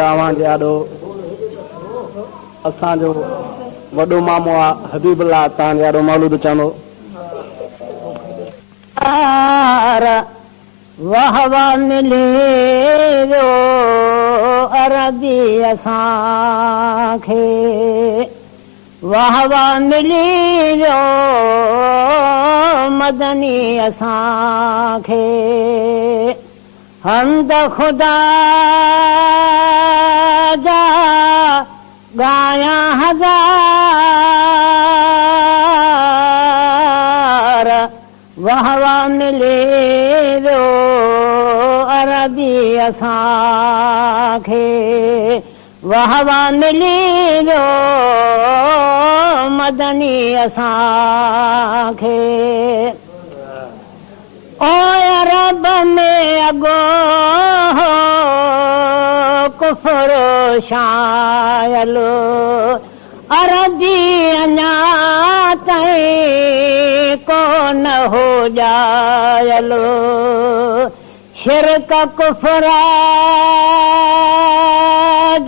रावां जाॾो असांजो वॾो मामो आहे हबीबुल्ला तव्हां जाॾो मौलूद चवंदो। वाह वाह मिली वियो अरबी असांखे, वाह वाह मिली वियो मदनी असांखे। हमद खुदा जा गाया हज़ार, वाह वाह मिली वियो अरबी असांखे, वाह वाह मिली वियो मदनी असांखे। ओ अरब में अगो कुफर शायल, अरबी अञा ताईं कोन हो जायल। शिरक कुफर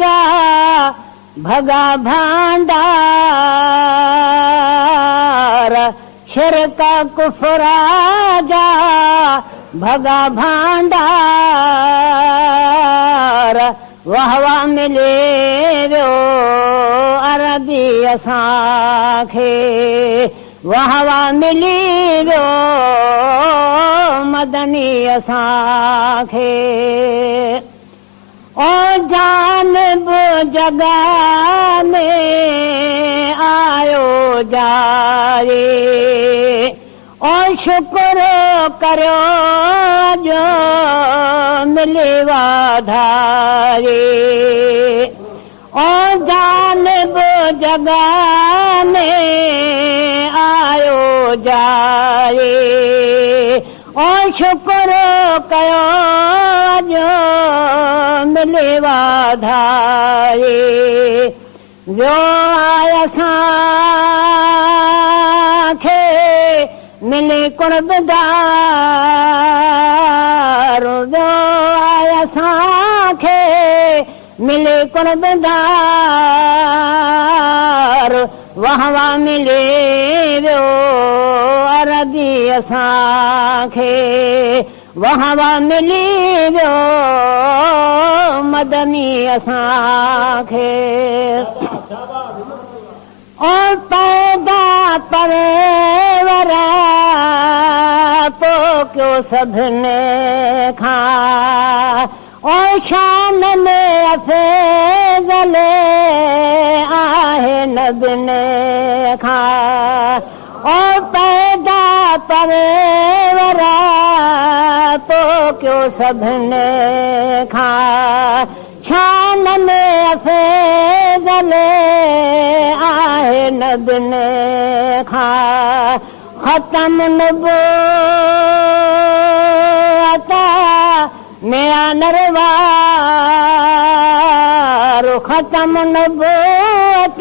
जा भगा भांडार, शिरक कुफर जा भगा भांडार, वाह वाह मिली वियो अरबी असांखे, वाह वाह मिली वियो मदनी असांखे। ओ जानब जॻह में आयो जाए, ओ शुक्र करियो जो मिले वाधारे। ओ जानब जॻह में आयो जाए, ओ शुक्र कयो जो मिले वाधारे। वियो असांखे मिले कुर्बदार, वियो असांखे मिले कुर्बदार, वाह वाह मिली वियो अरबी असांखे, वाह वाह मिली वियो मदनी असांखे। ओ पैदा परवर पोकियो सभिनी खां, ओ शान में अफ़ज़ल आहे नबिने खां। ओ पैदा परवर पोकियो सभिनी खां, शान में अफ़ज़ल आहे नबिने खां। ख़तम नबूवत नया नरवार, ख़तम नबूवत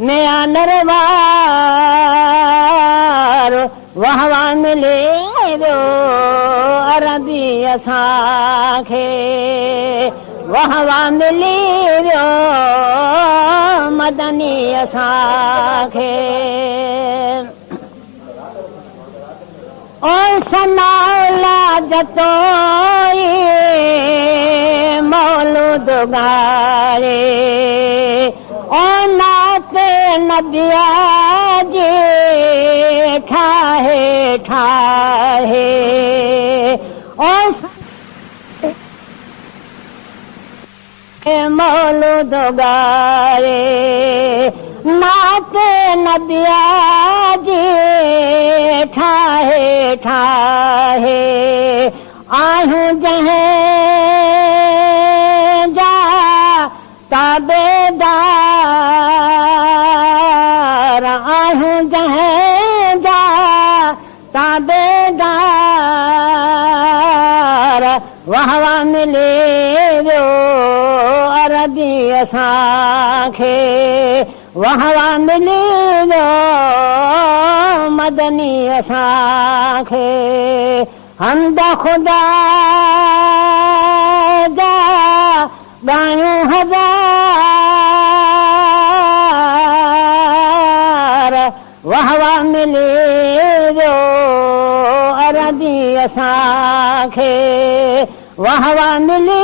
नया नरवार, वाह वाह मिली वियो अरबी असांखे, वाह वाह मिली वियो मदनी असांखे। ओ सनाउला जतोई मौलूद गाए, ओ नाते नबिया जे ठाहे ठाहे। ओ मौलूद गाए, नाते नबिया जे ठाहे ठाहे। आहियूं जंहिं जा ताबेदार, आहियूं जंहिं जा ताबेदार, वाह वाह मिली वियो अरबी असांखे, वाह वाह मिली वियो मदनी असांखे। हमद खुदा ॻायूं हज़ार वाह वाह मिली वियो अरबी असांखे वाह वाह मिली